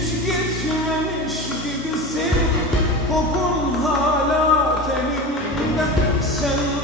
Hiç gitmemiş gibisin. Kokun hala tenimde Sen